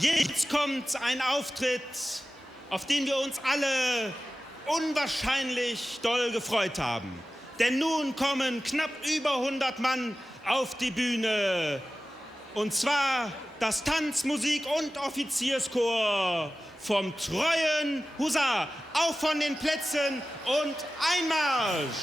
Jetzt kommt ein Auftritt, auf den wir uns alle unwahrscheinlich doll gefreut haben. Denn nun kommen knapp über 100 Mann auf die Bühne. Und zwar das Tanz-, Musik- und Offizierschor vom Treuen Husar. Auf von den Plätzen und Einmarsch!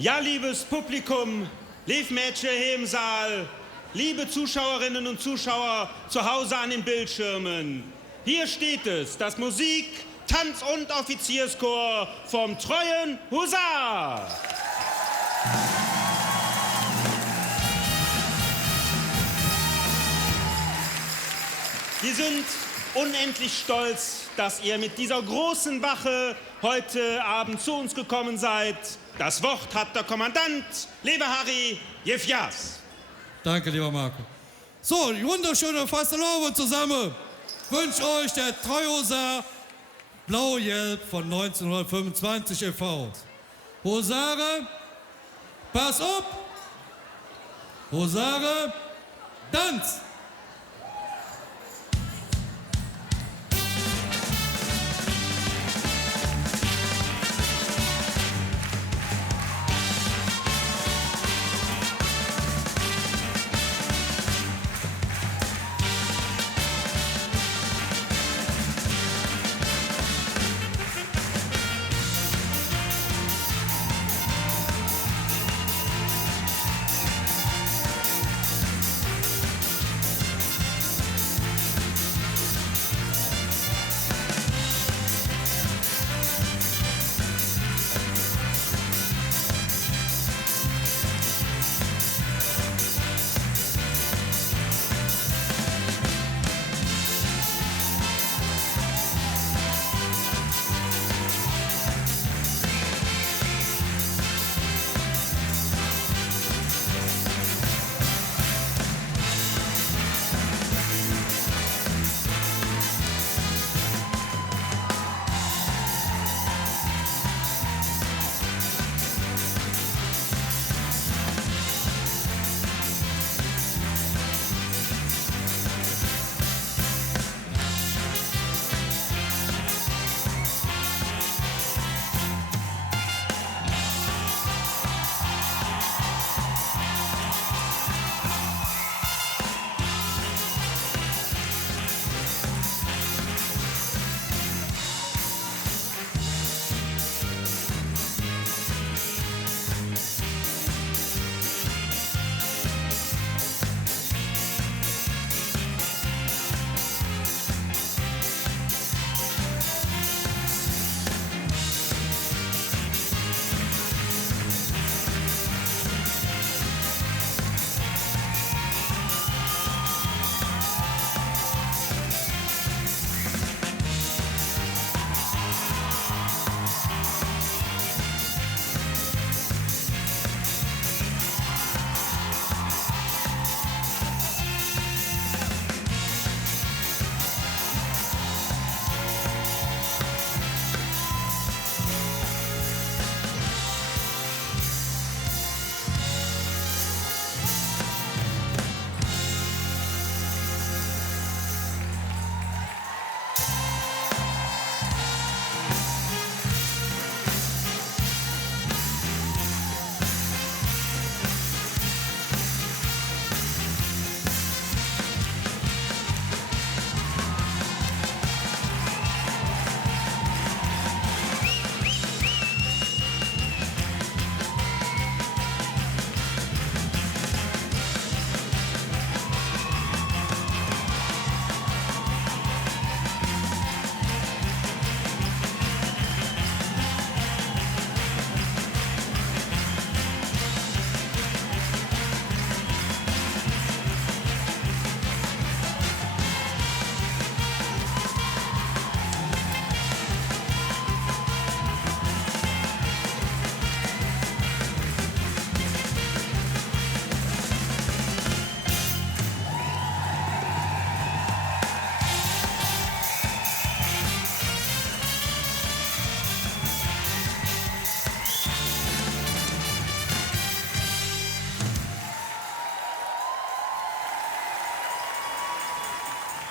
Ja, liebes Publikum, liebe Mädchen hier im Saal, liebe Zuschauerinnen und Zuschauer zu Hause an den Bildschirmen. Hier steht es, das Musik-, Tanz- und Offizierschor vom Treuen Husar. Wir sind unendlich stolz, dass ihr mit dieser großen Wache heute Abend zu uns gekommen seid. Das Wort hat der Kommandant, lieber Harry Jefjas. Danke, lieber Marco. So, die wunderschöne Fastelowe zusammen wünscht euch der Treuhusar Blau-Gelb von 1925 e.V. Husare, pass auf! Husare, tanz!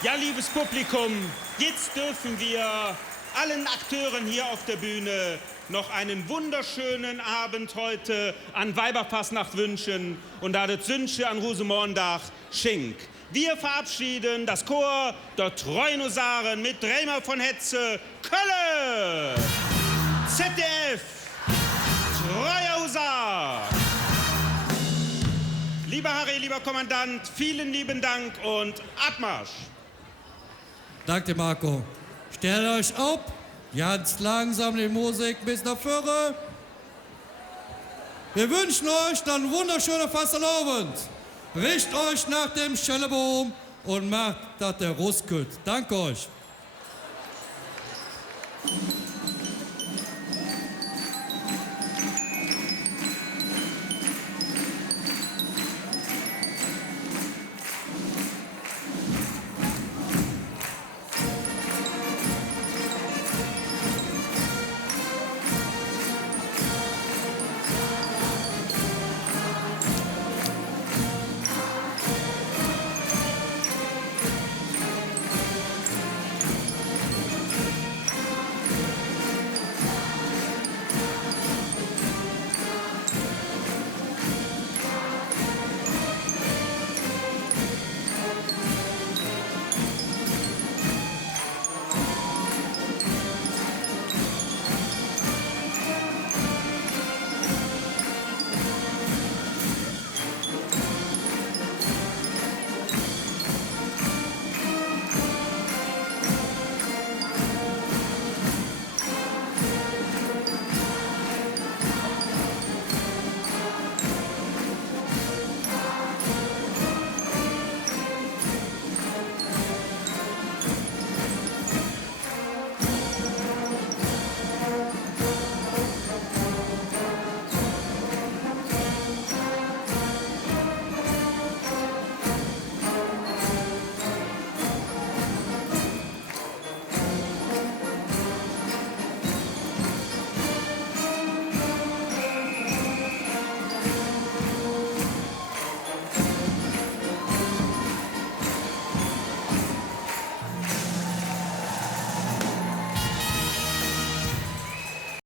Ja, liebes Publikum, jetzt dürfen wir allen Akteuren hier auf der Bühne noch einen wunderschönen Abend heute an Weiberfastnacht wünschen und da das Wünsche an Rosemondach Schink. Wir verabschieden das Chor der Treuen Husaren mit Reimer von Hetze, Kölle, ZDF, Treuer Husar. Lieber Harry, lieber Kommandant, vielen lieben Dank und Abmarsch. Danke, Marco. Stellt euch auf, ganz langsam die Musik bis nach vorne. Wir wünschen euch dann einen wunderschönen Fastelavond. Richt euch nach dem Schellebaum und macht, dass der Russ küsst. Danke euch.